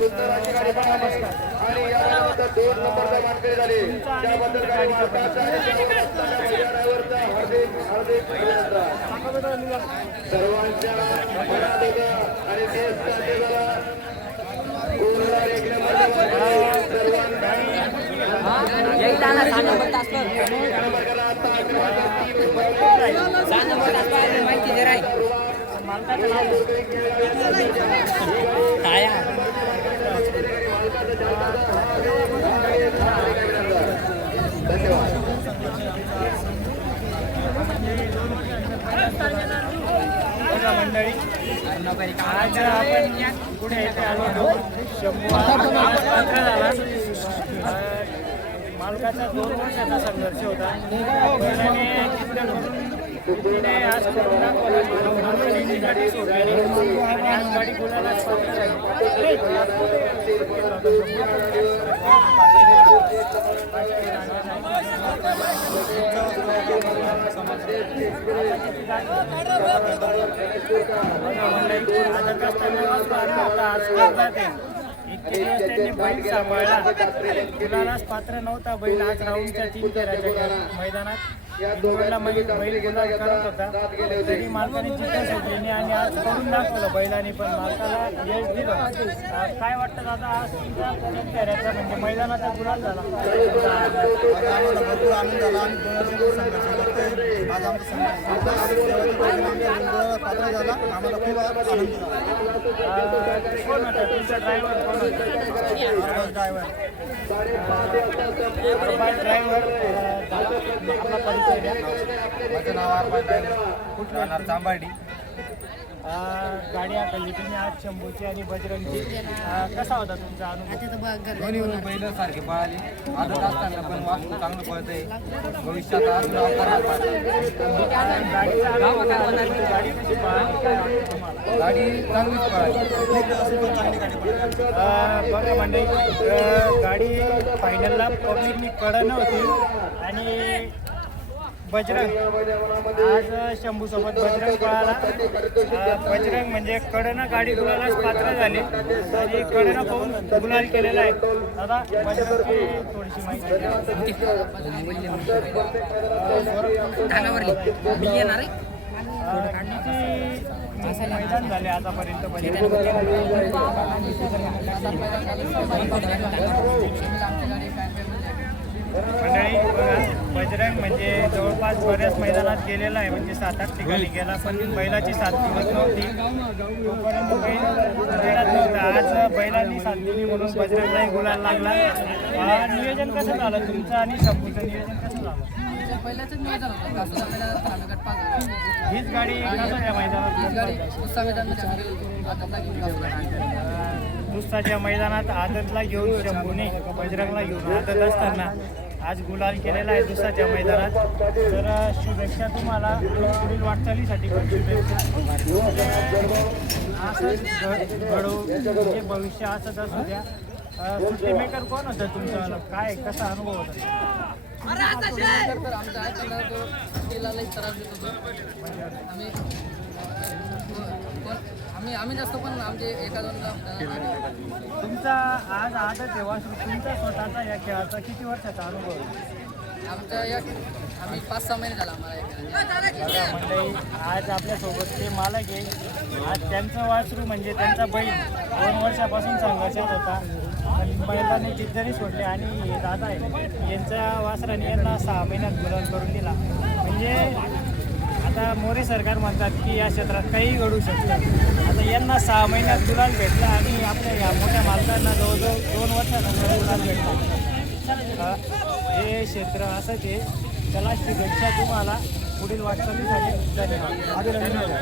सुंदराची गाडी पण नमस्कार आणि यानंतर 2 नंबरचा मानकरी झाले त्याबद्दल गाडीचा ड्रायव्हरचा हार्दिक अभिनंदन सर्वांच्या मनात होतं आणि देशसाठी झाला कोरोना एक मंडळी आज आपण पुढे येथे आलो मालकाचा 2 वर्षाचा संघर्ष होता आज गाडी सोडली आणि आज गाडी गुलाला इतके दिवस त्यांनी बैल सांभाळला गुलालाच पात्र नव्हता बैल आज राऊंडच्या 3 फेऱ्याच्या मैदानात बैल गुलाल करत होता तरी मालकाने चिठ्ठ्या सोडली आणि आज करून दाखवलं बैलाने पण मालकाला यश दिलं काय वाटतं दादा आज तुमच्या फेऱ्याचा म्हणजे मैदानाचा गुलाल झाला भरपूर आनंद झाला आणि आज पात्र झाला आम्हाला खूप आनंद झाला कोण होता तुमचा ड्रायव्हर कोण होता ड्रायव्हर माझं नाव कुठलं चांबार्डी गाडी आखली तुम्ही आज शंभूची आणि बजरंगची कसा होता तुमचा अनुभव दोन्ही बैल सारखे पळाले आदत असताना पण वास्तू चांगलं पळतंय भविष्यात आज नाव गाडी कशी पळाली काय वाटतं तुम्हाला गाडी चांगलीच पळाली बघा म्हणजे गाडी फायनलला पब्लिकनी कडन होती आणि बजरंग आज शंभू सोबत बजरंग पळाला बजरंग म्हणजे कडनं गाडी गुलालाच पात्र झाली आणि कडनं पाहून गुलाल केलेला आहे दादा बजरंगची थोडीशी माहिती मैदान झाले आतापर्यंत मंडळी बजरंग म्हणजे जवळपास बऱ्याच मैदानात गेलेला आहे म्हणजे 7-8 ठिकाणी गेला पण बैलाची साथ दिवस नव्हती तोपर्यंत बैल बैलात नव्हता आज बैलांनी साथ दिली म्हणून बजरंगलाही गुलाल लागला नियोजन कसं झालं तुमचं आणि शंभूचं नियोजन कसं झालं हीच गाडी कसं मैदानात दुसऱ्याच्या मैदानात आदतला घेऊन शंभूने बजरंगला घेऊन आदत असताना आज गुलाल केलेला आहे दुसऱ्याच्या मैदानात तर शुभेच्छा तुम्हाला पुढील वाटचालीसाठी पण शुभेच्छा असंच घडो हे भविष्य असंच असू द्या सुट्टी मेकर कोण होतं तुमचं काय कसा अनुभव होता आम्ही जास्त पण आमचे एका दोन तुमचा आज आदत आहे वासरू तुमचा स्वतःचा या खेळाचा किती वर्षाचा अनुभव आमच्या या आम्ही 5-6 महिने झाला आम्हाला मंडळी आज आपल्यासोबत ते मालक आहे आज त्यांचं वासरू म्हणजे त्यांचा बैल 2 वर्षापासून संघर्षात होता पण बैलाने जिद्दरी सोडले आणि हे दादा आहे यांच्या वासराने यांना 6 महिन्यात गुलाल करून दिला म्हणजे आता मोरे सरकार म्हणतात की या क्षेत्रात काही घडू शकतं आता यांना 6 महिन्यात गुलाल भेटला आणि आपल्या या मोठ्या मालकांना जवळजवळ 2 वर्षानंतर गुलाल भेटला हे क्षेत्र असंच आहे त्याला शुभेच्छा तुम्हाला पुढील वाटचालीसाठी धन्यवाद.